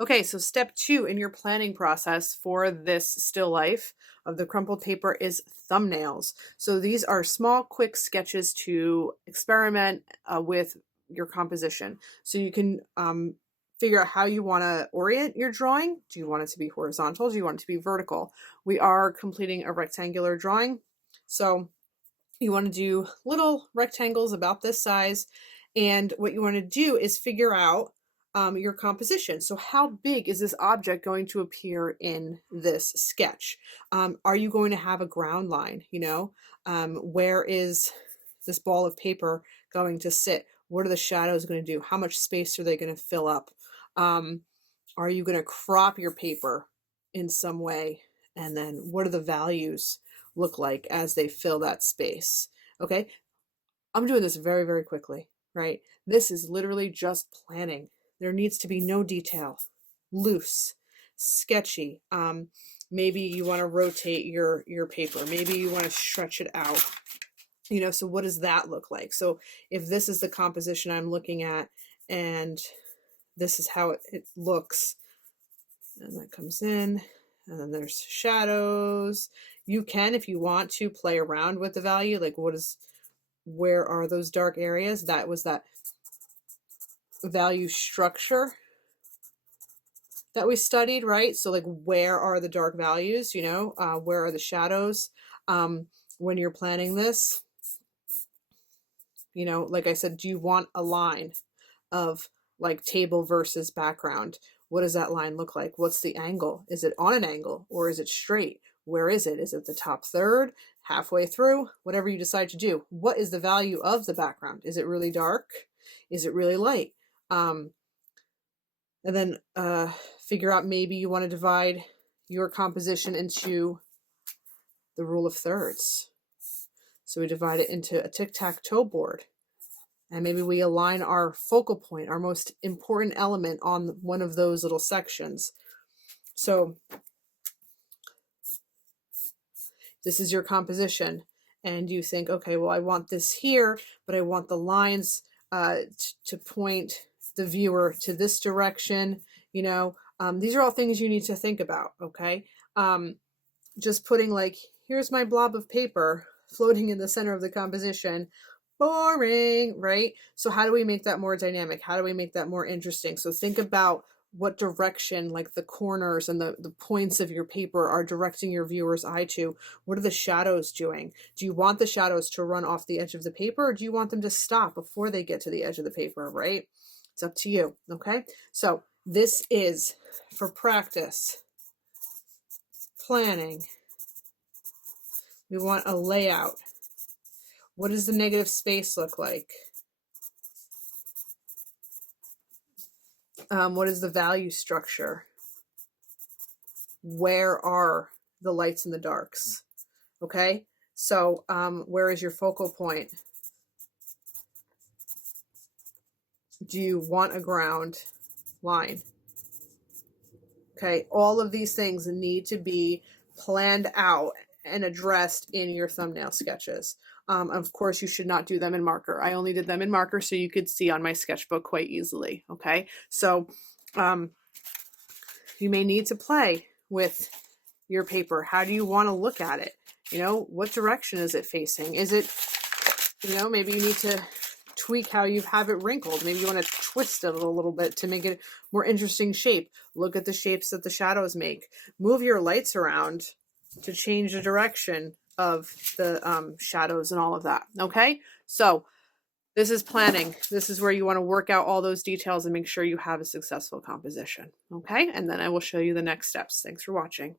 Okay, so step 2 in your planning process for this still life of the crumpled paper is thumbnails. So these are small, quick sketches to experiment with your composition. So you can figure out how you want to orient your drawing. Do you want it to be horizontal? Do you want it to be vertical? We are completing a rectangular drawing. So you want to do little rectangles about this size. And what you want to do is figure out your composition. So how big is this object going to appear in this sketch? Are you going to have a ground line? Where is this ball of paper going to sit? What are the shadows going to do? How much space are they going to fill up? Are you going to crop your paper in some way? And then what are the values look like as they fill that space? Okay, I'm doing this very, very quickly, right? This is literally just planning. There needs to be no detail, loose, sketchy. Maybe you want to rotate your paper. Maybe you want to stretch it out. So what does that look like? So if this is the composition I'm looking at and this is how it looks, and that comes in, and then there's shadows. You can, if you want to, play around with the value, like where are those dark areas? That was that value structure that we studied, right? So like, where are the dark values? Where are the shadows? When you're planning this, like I said, do you want a line of like table versus background? What does that line look like? What's the angle? Is it on an angle or is it straight? Where is it? Is it the top third, halfway through? Whatever you decide to do. What is the value of the background? Is it really dark? Is it really light? And then figure out, maybe you want to divide your composition into the rule of thirds. So we divide it into a tic-tac-toe board. And maybe we align our focal point, our most important element, on one of those little sections. So this is your composition. And you think, okay, well, I want this here, but I want the lines to point the viewer to this direction. These are all things you need to think about, okay? Just putting like, here's my blob of paper floating in the center of the composition. Boring, right? So how do we make that more dynamic? How do we make that more interesting? So think about what direction, like the corners and the points of your paper, are directing your viewer's eye to. What are the shadows doing? Do you want the shadows to run off the edge of the paper, or do you want them to stop before they get to the edge of the paper, right? It's up to you, okay? So this is for practice, planning. We want a layout. What does the negative space look like? What is the value structure? Where are the lights and the darks? Okay, so where is your focal point? Do you want a ground line? Okay, all of these things need to be planned out and addressed in your thumbnail sketches. Of course, you should not do them in marker. I only did them in marker so you could see on my sketchbook quite easily, okay? So you may need to play with your paper. How do you want to look at it? What direction is it facing? Is it, maybe you need to tweak how you have it wrinkled. Maybe you want to twist it a little bit to make it more interesting shape. Look at the shapes that the shadows make. Move your lights around to change the direction of the shadows and all of that. Okay, so this is planning. This is where you want to work out all those details and make sure you have a successful composition. Okay, and then I will show you the next steps. Thanks for watching.